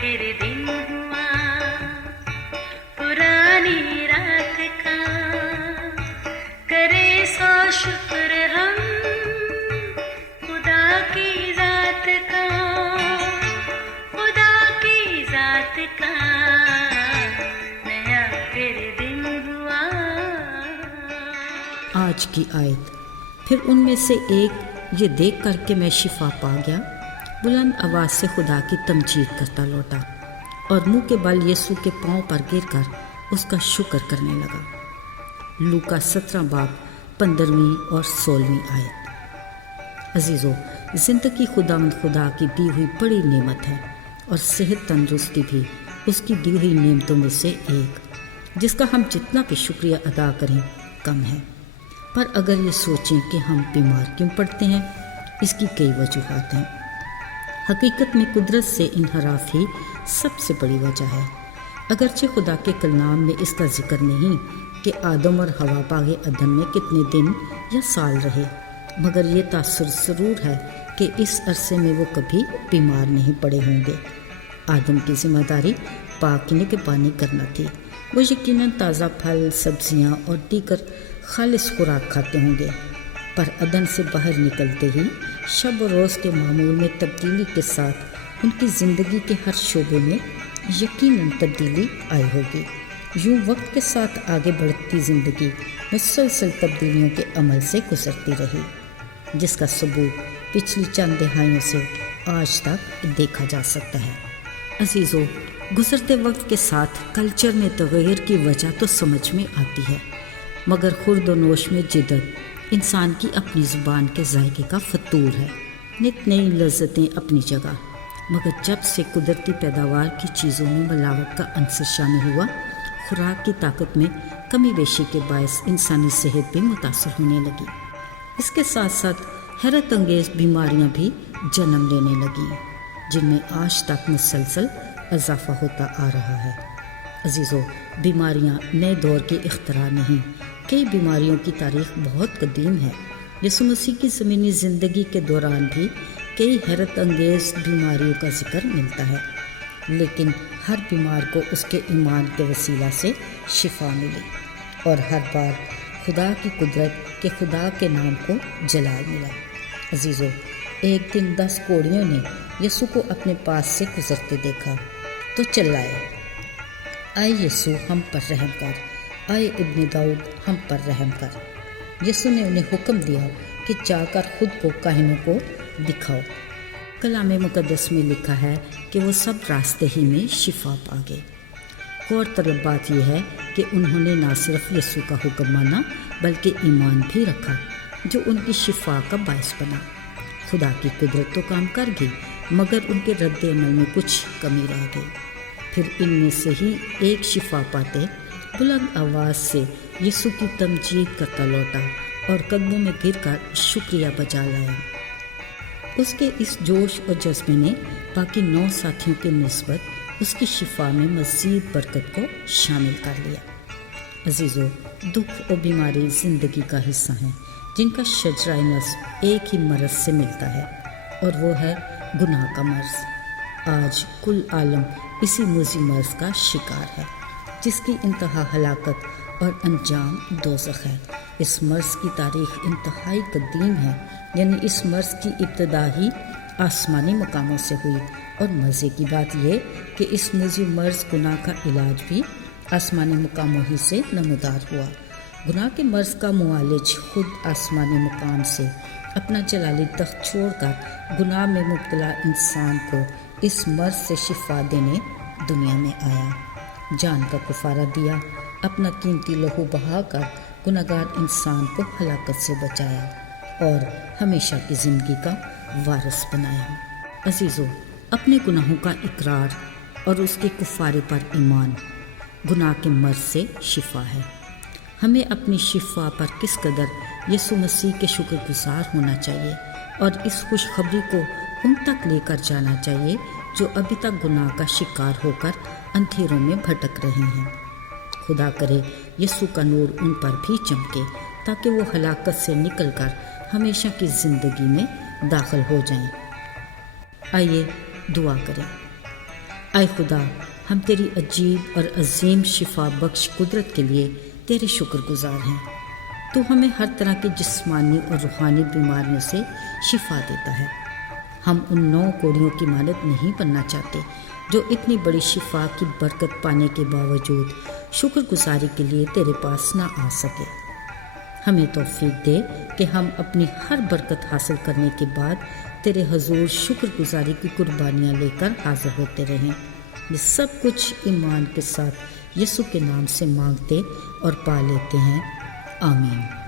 फिर दिन हुआ पुरानी रात का, करे सौ शुक्र हम खुदा की जात का, खुदा की जात का, नया फिर दिन हुआ। आज की आयत। फिर उनमें से एक ये देख कर के मैं शिफा पा गया, बुलंद आवाज़ से खुदा की तमजीद करता लौटा और मुंह के बल यीशु के पांव पर गिरकर उसका शुक्र करने लगा। लूका 17 बाब 15वीं और 16वीं आयत। अजीज़ों, ज़िंदगी खुदावंद खुदा की दी हुई बड़ी नेमत है और सेहत तंदुरुस्ती भी उसकी दी हुई नेमतों में से एक, जिसका हम जितना भी शुक्रिया अदा करें कम है। पर अगर ये सोचें कि हम बीमार क्यों पड़ते हैं, इसकी कई वजूहात हैं। हकीकत में कुदरत से इनहराफ ही सबसे बड़ी वजह है। अगरचे खुदा के कलाम में इसका जिक्र नहीं कि आदम और हवा बागे अदन में कितने दिन या साल रहे, मगर ये तासुर ज़रूर है कि इस अरसे में वो कभी बीमार नहीं पड़े होंगे। आदम की जिम्मेदारी पाकने के पानी करना थी। वो यकीनन ताज़ा फल, सब्जियां और दीगर खालिस खुराक खाते होंगे, पर अदन से बाहर निकलते ही शब और रोज़ के मामूल में तब्दीली के साथ उनकी ज़िंदगी के हर शोबे में यकीनन तब्दीली आई होगी। यूँ वक्त के साथ आगे बढ़ती ज़िंदगी मुसलसल तब्दीलियों के अमल से गुजरती रही, जिसका सबूत पिछली चंद दहाइयों से आज तक देखा जा सकता है। अजीज़ों, गुजरते वक्त के साथ कल्चर में तग़य्युर की वजह तो समझ में आती है, मगर खुर्द-ओ-नोश में जिद्दत इंसान की अपनी ज़ुबान के जायके का फतूर है। नित नई लज़्ज़तें अपनी जगह, मगर जब से कुदरती पैदावार की चीज़ों में मिलावट का अंसर शामिल हुआ, खुराक की ताकत में कमी बेशी के बायस इंसानी सेहत भी मुतासर होने लगी। इसके साथ साथ हैरत अंगेज़ बीमारियाँ भी जन्म लेने लगी, जिनमें आज तक मुसलसल इजाफा होता आ रहा है। अजीज़ों, बीमारियाँ नए दौर के इख्तरा नहीं, कई बीमारियों की तारीख़ बहुत कदीम है। यीशु मसीह की ज़मीनी ज़िंदगी के दौरान भी कई हैरत अंगेज़ बीमारियों का जिक्र मिलता है, लेकिन हर बीमार को उसके ईमान के वसीला से शिफा मिली और हर बार खुदा की कुदरत के खुदा के नाम को जलाल मिला। अजीज़ों, एक दिन 10 कोढ़ियों ने यीशु को अपने पास से गुजरते देखा तो चिल्लाए, आए यीशु हम पर रहम कर, आए इब्ने दाऊद हम पर रहम कर। यीशु ने उन्हें हुक्म दिया कि जाकर खुद को काहिनों को दिखाओ। कलाम मुक़द्दस में लिखा है कि वो सब रास्ते ही में शिफा पा गए। गौरतलब बात यह है कि उन्होंने न सिर्फ यीशु का हुक्म माना बल्कि ईमान भी रखा, जो उनकी शिफा का बायस बना। खुदा की कुदरत तो काम कर गई, मगर उनके रद्द अमल में कुछ कमी रह गई। फिर इनमें से ही एक शिफा पाते बुलंद आवाज़ से यीशु की तमजीद करता लौटा और कदमों में गिरकर शुक्रिया बजा लाया। उसके इस जोश और जज्बे ने बाकी 9 साथियों के निस्बत उसकी शिफा में मज़ीद बरकत को शामिल कर लिया। अजीज़ों, दुख और बीमारी ज़िंदगी का हिस्सा हैं, जिनका शजरा नस्ब एक ही मर्ज़ से मिलता है, और वो है गुनाह का मर्ज़। आज कुल आलम इसी मुज़ी मर्ज़ का शिकार है, जिसकी इंतहा हलाकत और अंजाम दोज़ख है। इस मर्ज़ की तारीख़ इंतहाई कदीम है, यानी इस मर्ज़ की इब्तदा ही आसमानी मकामों से हुई। और मज़े की बात यह कि इस मुज़ी मर्ज़ गुनाह का इलाज भी आसमानी मकामों ही से नमूदार हुआ। गुनाह के मर्ज़ का मुआलिज खुद आसमानी मकाम से अपना जलाली तख्त छोड़कर गुनाह में मुब्तला इंसान को इस मर्ज़ से शिफा देने दुनिया में आया। जान का कफ़ारा दिया, अपना कीमती लहू बहाकर गुनहगार इंसान को हलाकत से बचाया और हमेशा की ज़िंदगी का वारिस बनाया। अजीज़ों, अपने गुनाहों का इकरार और उसके कुफ़ारे पर ईमान गुनाह के मर्ज़ से शिफा है। हमें अपनी शिफा पर किस कदर यीशु मसीह के शुक्रगुज़ार होना चाहिए और इस खुशखबरी को उन तक लेकर जाना चाहिए जो अभी तक गुनाह का शिकार होकर अंधेरों में भटक रहे हैं। खुदा करे यीशु का नूर उन पर भी चमके ताकि वो हलाकत से निकलकर हमेशा की ज़िंदगी में दाखिल हो जाएं। आइए दुआ करें। اے خدا، ہم تیری عجیب اور عظیم شفا بخش قدرت کے لیے تیرے شکر گزار ہیں۔ تو ہمیں ہر طرح کی جسمانی اور روحانی بیماریوں سے شفا دیتا ہے۔ ہم ان 9 کوڑیوں کی مانند نہیں بننا چاہتے جو اتنی بڑی شفا کی برکت پانے کے باوجود شکر گزاری کے لیے تیرے پاس نہ آ سکے۔ ہمیں توفیق دے کہ ہم اپنی ہر برکت حاصل کرنے کے بعد تیرے حضور شکر گزاری کی قربانیاں لے کر حاضر ہوتے رہیں۔ یہ سب کچھ ایمان کے ساتھ یسوع کے نام سے مانگتے اور پا لیتے ہیں، آمین۔